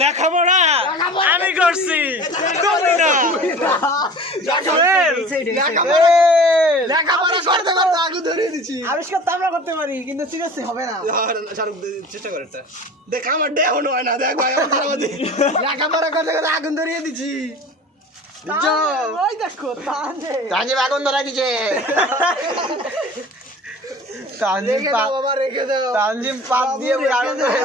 লেখাপড়া আমি করছি লেখাপড়া করতে করতে আগুন ধরিয়ে দিচ্ছি। আবিষ্কার তো আমরা করতে পারি কিন্তু সিরিয়াসলি হবে না। শাহরুখ চেষ্টা করে দেখ আমার ডে এখনো হয় না দেখ ভাই লেখাপড়া করতে করতে আগুন ধরিয়ে দিচ্ছি। ওই দেখো তানজিব আগুন ধরাই দিচ্ছে। তানজিম পাপ দিয়ে আগুন ধরিয়ে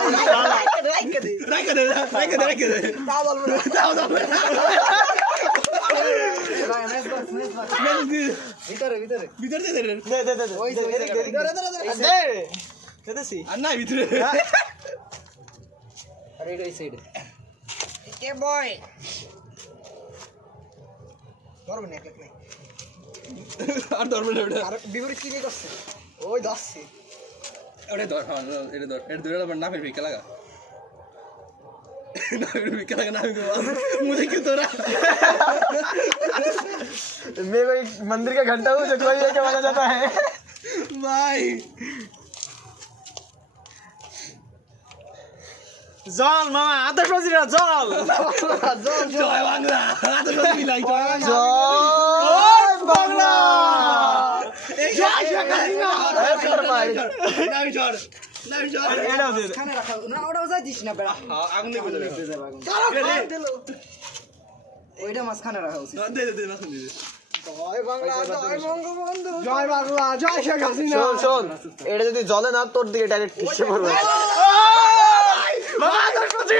বিপরীত কি করছে ওই দশছি ওটা ধর এটা ধর এটা ধরে আবার নামের ভিক্ষা লাগা नाम मुझे क्यों तो रहा मैं कोई मंदिर का घंटा हूँ जो कोई लेके बजा जाता है भाई জল মামা আদর্শ বজিরা জল জয় বাংলা আদর্শ বিলাই জয় বাংলা জয় শাকারিনা নামি চড় এটাও দে খানে রাখা না ওটাও যাইতিস না বেড়া আগুন দিয়ে বলে ওইটা মাঝখানে রাখা উচিত দে দে মাছ দিয়ে জয় বাংলা জয় বঙ্গবন্ধু জয় বাংলা জয় শেখ হাসিনা শোন এটা যদি জ্বলে না তোর দিকে ডাইরেক্ট কিসে পড়বে মামা আদর্শ বজি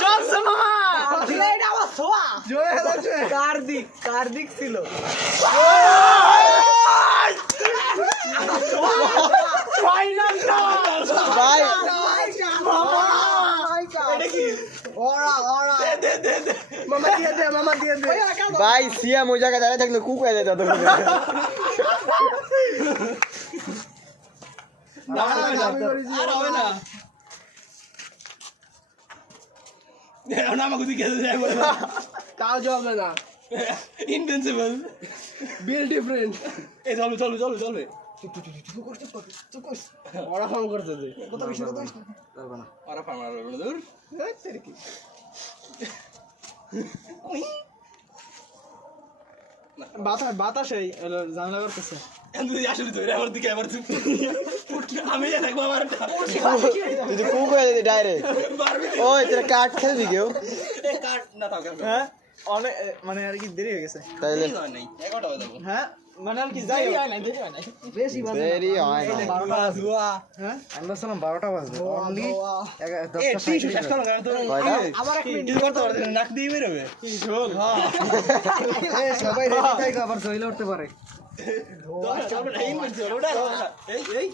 জলছে মামা এটা আমার সোয়া জয় হচ্ছে কার্তিক ছিল ফাইনাল ভাই এটা কি ওরা দে মামা দিয়ে দে ভাই সিএম ওই জায়গায় দাঁড়িয়ে থাকলে কুক হয়ে যায় তত আর হবে না নাম কুদি কে যায় বলে তাও জ্বলবে না ইনভিনসিবল বিল ডিফারেন্ট এই চলবে ওরা ফোন করতে দে কত বেশি কত না ওরা ফার্মার বলে দূর কি বাতাসই জানলা করতেছে তুই আসলে ধরে আমার দিকে আবার আমি দেখবো আমার তুই কুক হয়ে যাবি ডাইরেক্ট ওই তোরা কাট খেলবি কেউ এই কাট না থাক হ্যাঁ অনেক মানে আর কি দেরি হয়ে গেছে তাইলে নাই 11টা বাজে হ্যাঁ মানে আর কি যাই হয় না বেশি দেরি হয় না 12টা ধোয়া হ্যাঁ আমরা সালাম 12টা বাজে অনলি 10টা শেষ করো না তো আবার এক মিনিট কিছু করতে পারবে না নাক দিয়ে বের হবে কি ঝোল হ্যাঁ এই সবাই রেডি থাকো আবার জয়েল উঠতে পারে চলো না এই ওটা এই